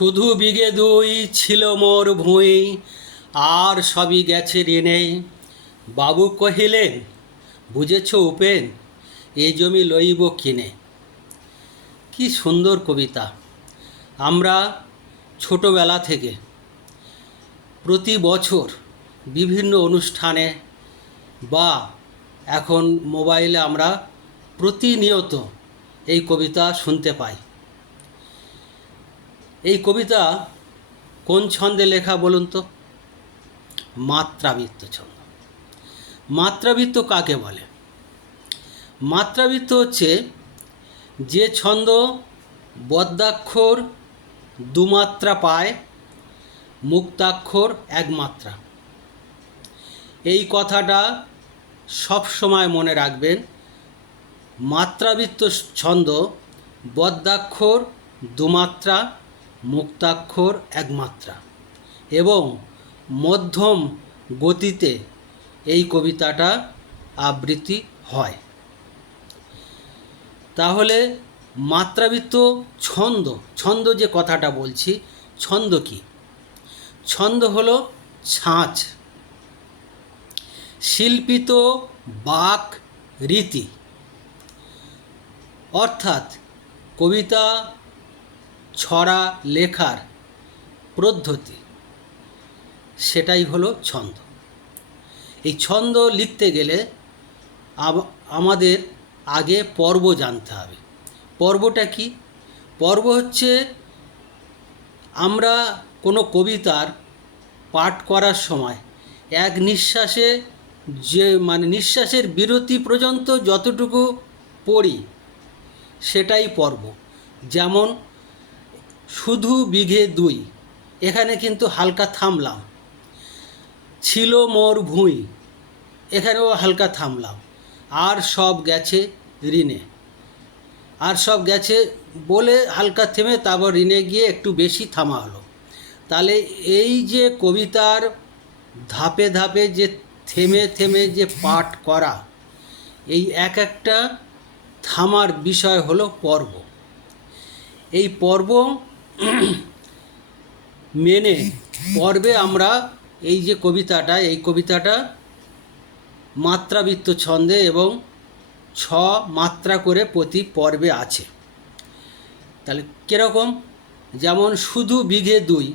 শুধু বিঘে দুই ছিল মোর ভুঁই, আর সবই গেছে ঋণে। বাবু কহিলেন, বুঝেছ উপেন এই জমি লইব কিনে? কি সুন্দর কবিতা। আমরা ছোটোবেলা থেকে প্রতি বছর বিভিন্ন অনুষ্ঠানে বা এখন মোবাইলে আমরা প্রতিনিয়ত এই কবিতা শুনতে পাই। কবিতা কোন ছন্দে লেখা বলুন তো? মাত্রাবৃত্ত ছন্দ। মাত্রাবৃত্ত কাকে বলে? মাত্রাবৃত্ত হচ্ছে যে ছন্দ বদ্যাক্ষর দুমাত্রা পায়, মুক্তাক্ষর একমাত্রা। এই কথাটা সব সময় মনে রাখবেন, মাত্রাবৃত্ত ছন্দ বদ্যাক্ষর দুমাত্রা মুক্তাক্ষর এক মাত্রা এবং মধ্যম গতিতে এই কবিতাটা আবৃত্তি হয়। তাহলে মাত্রাবৃত্ত ছন্দ ছন্দ যে কথাটা বলছি, ছন্দ কি? ছন্দ হলো ছাঁচ। শিল্পিত বাক রীতি। অর্থাৎ কবিতা ছড়া লেখার পদ্ধতি। সেটাই হলো ছন্দ। এই ছন্দ লিখতে গেলে আম- আমাদের আগে পর্ব জানতে হবে। পর্বটা কি? পর্ব হচ্ছে আমরা কোনো কবিতার পাঠ করার সময় এক নিঃশ্বাসে যে মানে নিঃশ্বাসের বিরতি পর্যন্ত যতটুকু পড়ি, সেটাই পর্ব। যেমন শুধু বিঘে দুই। এখানে কিন্তু হালকা থামলাম। ছিল মোর ভুঁই। এখানেও হালকা থামলাম। আর সব গেছে ঋণে। আর সব গেছে বলে হালকা থেমে তারপর ঋণে গিয়ে একটু বেশি থামা হলো। তাহলে এই যে কবিতার ধাপে ধাপে যে থেমে থেমে যে পাঠ করা, এই এক একটা থামার বিষয় হলো পর্ব। এই পর্ব মেনে পর্বে আমরা এই যে কবিতাটা, এই কবিতাটা মাত্রাবৃত্ত ছন্দে এবং ছ মাত্রা করে প্রতি পর্বে আছে। তাহলে কীরকম? যেমন, শুধু বিঘে দুই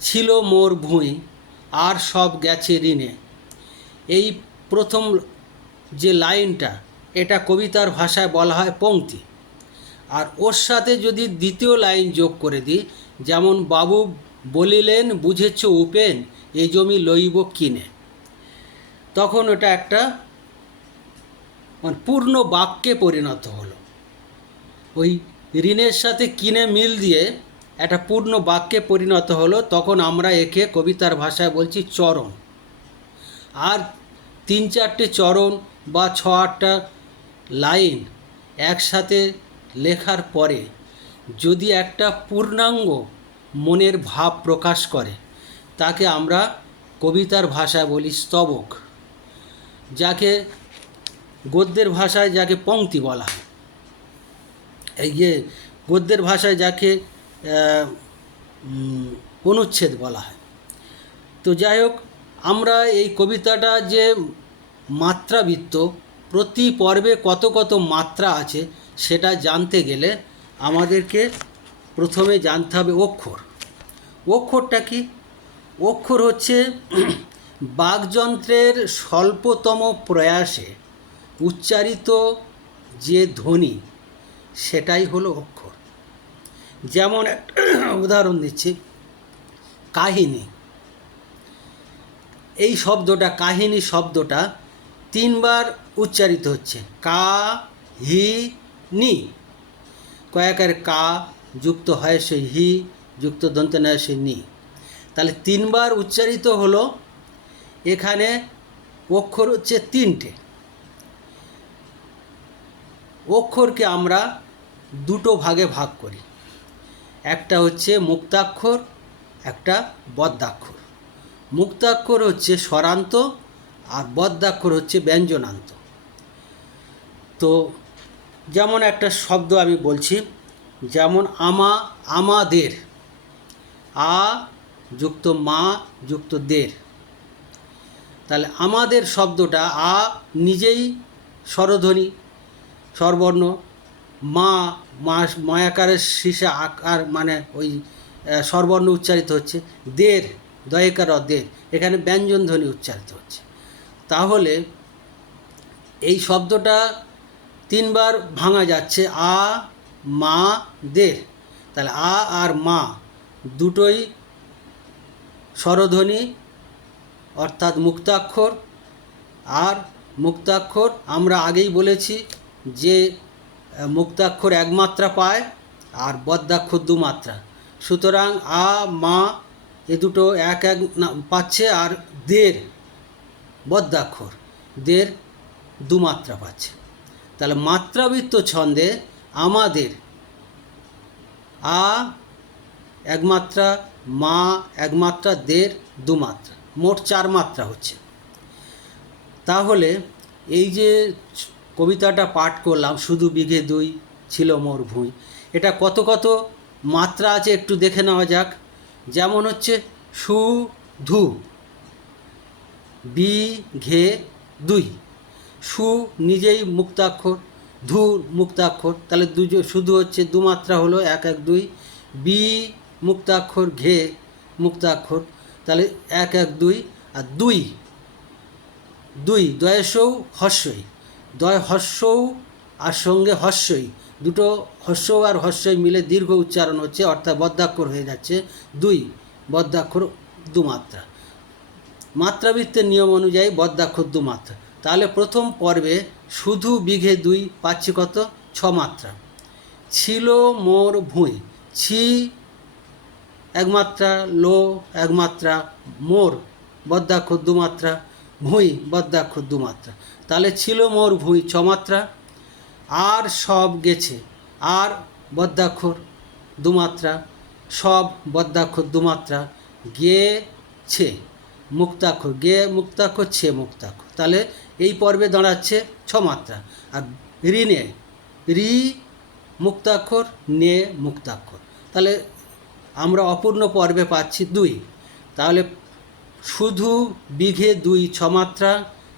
ছিল মোর ভুঁই, আর সব গেছে ঋণে। এই প্রথম যে লাইনটা, এটা কবিতার ভাষায় বলা হয় পংক্তি। আর ওর সাথে যদি দ্বিতীয় লাইন যোগ করে দিই, যেমন, বাবু বলিলেন, বুঝেছ উপেন এই জমি লইব কিনে? তখন ওটা একটা মানে পূর্ণ বাক্যে পরিণত হলো। ওই ঋণের সাথে কিনে মিল দিয়ে একটা পূর্ণ বাক্যে পরিণত হলো, তখন আমরা একে কবিতার ভাষায় বলছি চরণ। আর তিন চারটে চরণ বা ছ আটটা লাইন একসাথে লেখার পরে যদি একটা পূর্ণাঙ্গ মনের ভাব প্রকাশ করে, তাকে আমরা কবিতার ভাষায় বলি স্তবক, যাকে গদ্যের ভাষায় যাকে পংক্তি বলা হয়। এই যে গদ্যের ভাষায় যাকে অনুচ্ছেদ বলা হয়। তো যাই হোক, আমরা এই কবিতাটা যে মাত্রাবৃত্ত, প্রতি পর্বে কত কত মাত্রা আছে সেটা জানতে গেলে আমাদেরকে প্রথমে জানতে হবে অক্ষর। অক্ষরটা কি? অক্ষর হচ্ছে বাকযন্ত্রের স্বল্পতম প্রয়াসে উচ্চারিত যে ধ্বনি, সেটাই হলো অক্ষর। যেমন উদাহরণ দিচ্ছি, কাহিনী। এই শব্দটা, কাহিনী শব্দটা তিনবার উচ্চারিত হচ্ছে। কা, হি নি কয়েকের কা যুক্ত হয় সে হি, যুক্ত দন্তে নয় সে নি। তাহলে তিনবার উচ্চারিত হলো, এখানে অক্ষর হচ্ছে তিনটে। অক্ষরকে আমরা দুটো ভাগে ভাগ করি। একটা হচ্ছে মুক্তাক্ষর, একটা বদ্যাক্ষর। মুক্তাক্ষর হচ্ছে স্বরান্ত আর বদ্যাক্ষর হচ্ছে ব্যঞ্জনান্ত। তো যেমন একটা শব্দ আমি বলছি, যেমন আমা, আমাদের। আ যুক্ত মা, যুক্ত দের। তাহলে আমাদের শব্দটা আ নিজেই স্বরধ্বনি, স্বরবর্ণ, মা মা, ময়াকারের শীর্ষে আকার মানে ওই স্বরবর্ণ উচ্চারিত হচ্ছে, দের, দয়কার দের এখানে ব্যঞ্জন ধ্বনি উচ্চারিত হচ্ছে। তাহলে এই শব্দটা তিনবার ভাঙা যাচ্ছে আ, মা, দের। তাহলে আ আর মা দুটোই স্বরধ্বনি, অর্থাৎ মুক্তাক্ষর। আর মুক্তাক্ষর আমরা আগেই বলেছি যে, মুক্তাক্ষর এক মাত্রা পায় আর বদ্যাক্ষর দু মাত্রা সুতরাং আ, মা এ দুটো এক এক পাচ্ছে আর দের, বদ্যাক্ষর। দের দু মাত্রা পাচ্ছে। তাহলে মাত্রাবৃত্ত ছন্দে আমাদের আ এক মাত্রা মা এক মাত্রা দের দু মাত্রা মোট চার মাত্রা হচ্ছে। তাহলে এই যে কবিতাটা পাঠ করলাম, শুধু বিঘে দুই ছিল মোর ভুঁই, এটা কত কত মাত্রা আছে একটু দেখে নেওয়া যাক। যেমন হচ্ছে সু, ধু, বি, ঘে, দুই। সু নিজেই মুক্তাক্ষর, ধু মুক্তাক্ষর, তাহলে দুজো শুধু হচ্ছে দু মাত্রা হলো এক এক, দুই, বি মুক্তাক্ষর ঘে মুক্তাক্ষর, তাহলে এক এক, দুই, আর দুই দুই, দয়েসৌ হস্যই দয় হস্যৌ আর সঙ্গে হস্যই দুটো হস্য আর হস্যই মিলে দীর্ঘ উচ্চারণ হচ্ছে, অর্থাৎ বদ্যাক্ষর হয়ে যাচ্ছে, দুই, বদ্যাক্ষর দু মাত্রা। মাত্রাবৃত্তের নিয়ম অনুযায়ী বদ্যাক্ষর দু মাত্রা। তাহলে প্রথম পর্বে শুধু বিঘে দুই পাচ্ছি কত? ছ মাত্রা। ছিল মোর ভুঁই। ছি একমাত্রা, লো একমাত্রা, মোর বদ্যাক্ষর দু মাত্রা ভুঁই বদ্যাক্ষর দু মাত্রা তাহলে ছিল মোর ভুঁই ছ মাত্রা, আর সব গেছে। আর বদ্যাক্ষর দুমাত্রা, সব বদ্যাক্ষর দুমাত্রা গেছে। মুক্তাক্ষর গে মুক্তাক্ষর ছে মুক্তাক্ষর তাহলে এই পর্বে দাঁড়াচ্ছে ছ মাত্রা। আর ঋণে, রি মুক্তাক্ষর, নে মুক্তাক্ষর। তাহলে আমরা অপূর্ণ পর্বে পাচ্ছি দুই। তাহলে শুধু বিঘে দুই ছমাত্রা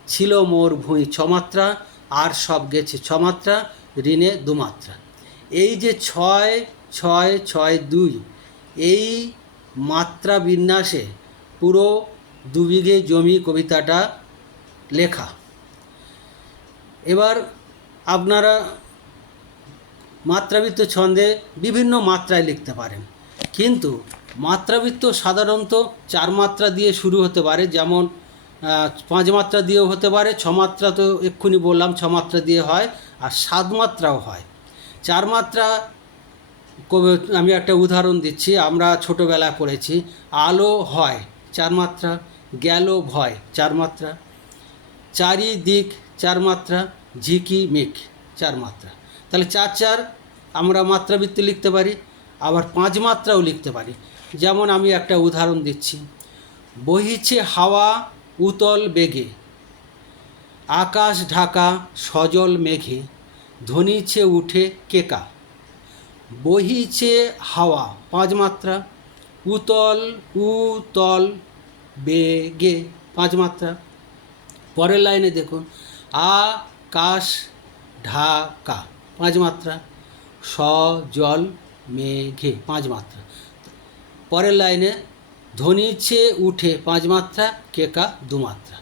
ছিল মোর ভুঁই ছমাত্রা আর সব গেছে ছমাত্রা ঋণে দুমাত্রা এই যে ছয় ছয় ছয়, দুই, এই মাত্রা বিন্যাসে পুরো দু বিঘে জমি কবিতাটা লেখা। এবার আপনারা মাত্রাবৃত্ত ছন্দে বিভিন্ন মাত্রায় লিখতে পারেন। কিন্তু মাত্রাবৃত্ত সাধারণত চার মাত্রা দিয়ে শুরু হতে পারে, যেমন পাঁচ মাত্রা দিয়েও হতে পারে, ছ মাত্রা তো এক্ষুনি বললাম, ছ মাত্রা দিয়ে হয়, আর সাত মাত্রাও হয়। চার মাত্রা আমি একটা উদাহরণ দিচ্ছি, আমরা ছোটোবেলায় পড়েছি, আলো হয়, চার মাত্রা, গেল ভয়, চার মাত্রা। চারিদিক চার মাত্রা ঝিকি মেঘ, চার মাত্রা। তাহলে চার চার আমরা মাত্রাবৃত্তি লিখতে পারি, আবার পাঁচ মাত্রাও লিখতে পারি। যেমন আমি একটা উদাহরণ দিচ্ছি। বহিছে হাওয়া উতল বেগে, আকাশ ঢাকা সজল মেঘে, ধ্বনিছে উঠে কেকা। বহিছে হাওয়া পাঁচ মাত্রা, উতল উতল বেগে পাঁচ মাত্রা। পরের লাইনে দেখুন আকাশ ঢাকা পাঁচ মাত্রা। স, জল, মেঘে। পাঁচ মাত্রা। পরের লাইনে ধ্বনিছে উঠে পাঁচ মাত্রা, কেকা দু মাত্রা।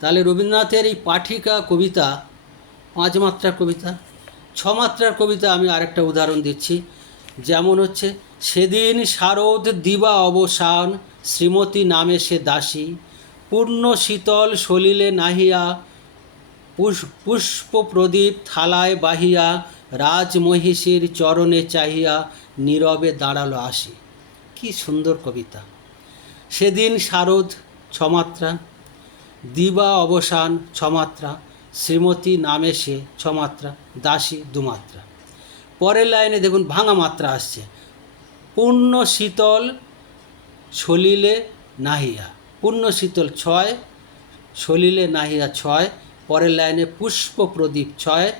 তাহলে রবীন্দ্রনাথের এই পাঠিকা কবিতা, পাঁচ মাত্রার কবিতা, ছ মাত্রার কবিতা আমি আরেকটা উদাহরণ দিচ্ছি। যেমন হচ্ছে, সেদিন শারদ দিবা অবসান, শ্রীমতী নামে সে দাসী, পূর্ণ শীতল সলিলে নাহিয়া পুষ্প প্রদীপ থালায় বাহিয়া রাজমহিষীর চরণে চাহিয়া নীরবে দাঁড়াল আসি কি সুন্দর কবিতা। সেদিন শারদ ছমাত্রা, দিবা অবসান ছমাত্রা, শ্রীমতী নামে সে ছমাত্রা, দাসী দুমাত্রা। পরের লাইনে দেখুন ভাঙা মাত্রা আসছে। পূর্ণ শীতল সলিলে নাহিয়া। পূর্ণ শীতল ছয়, সলিলে নাহিয়া ছয় পরের লাইনে পুষ্প প্রদীপ ছয়,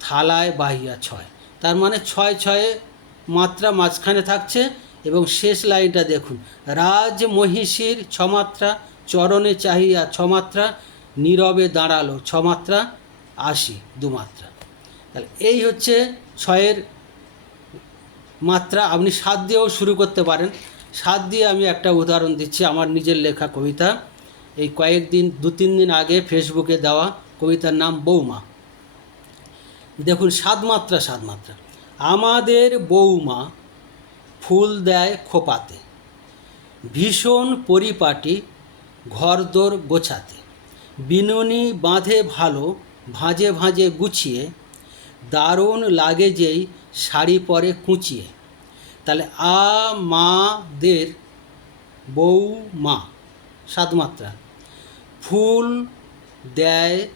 থালায় বাহিয়া ছয়। তার মানে ছয়, ছয়ে মাত্রা মাঝখানে থাকছে এবং শেষ লাইনটা দেখুন। রাজ মহিষীর ছমাত্রা, চরণে চাহিয়া ছমাত্রা, নীরবে দাঁড়াল ছমাত্রা, আশি দুমাত্রা। তাহলে এই হচ্ছে ছয়ের মাত্রা। আপনি সাত দিয়েও শুরু করতে পারেন। সাত দিয়ে আমি একটা উদাহরণ দিচ্ছি আমার নিজের লেখা কবিতা। এই কয়েকদিন দু তিন দিন আগে ফেসবুকে দেওয়া কবিতার নাম বৌমা। দেখুন সাত মাত্রা সাত মাত্রা আমাদের বৌমা ফুল দেয় খোপাতে, ভীষণ পরিপাটি ঘরদোর গোছাতে। বিনুনি বাঁধে ভালো, ভাঁজে ভাঁজে গুছিয়ে, দারুণ লাগে যেই শাড়ি পরে কুঁচিয়ে। তাহলে আমাদের বৌমা। সাত মাত্রা। ফুল, দেয়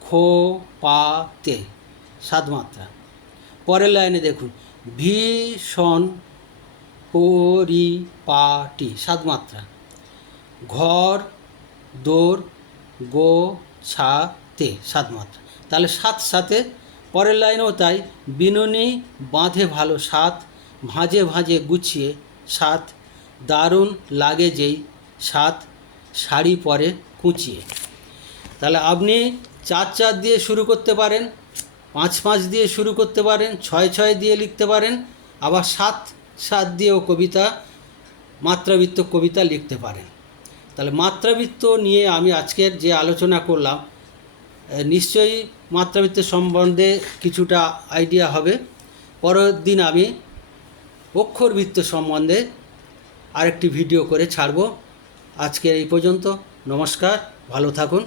খোপাতে সাত মাত্রা। পরের লাইনে দেখুন। ভীষণ পরিপাটি সাত মাত্রা। ঘর, দোর, গো ছাতে সাত মাত্রা। তাহলে সাত সাথে, পরের লাইনেও তাই, বিনুনি বাঁধে ভালো সাত, ভাঁজে ভাঁজে গুছিয়ে সাত, দারুণ লাগে যেই সাত শাড়ি পরে কুঁচিয়ে। তাহলে আপনি চার চার দিয়ে শুরু করতে পারেন, পাঁচ পাঁচ দিয়ে শুরু করতে পারেন, ছয় ছয় দিয়ে লিখতে পারেন, আবার সাত সাত দিয়েও কবিতা, মাত্রাবৃত্ত কবিতা লিখতে পারেন। তাহলে মাত্রাবৃত্ত নিয়ে আমি আজকের যে আলোচনা করলাম নিশ্চয়ই মাত্রাবৃত্ত সম্বন্ধে কিছুটা আইডিয়া হবে। পরের দিন আমি অক্ষরবৃত্ত সম্বন্ধে আরেকটি ভিডিও করে ছাড়ব। আজকের এই পর্যন্ত। নমস্কার ভালো থাকুন।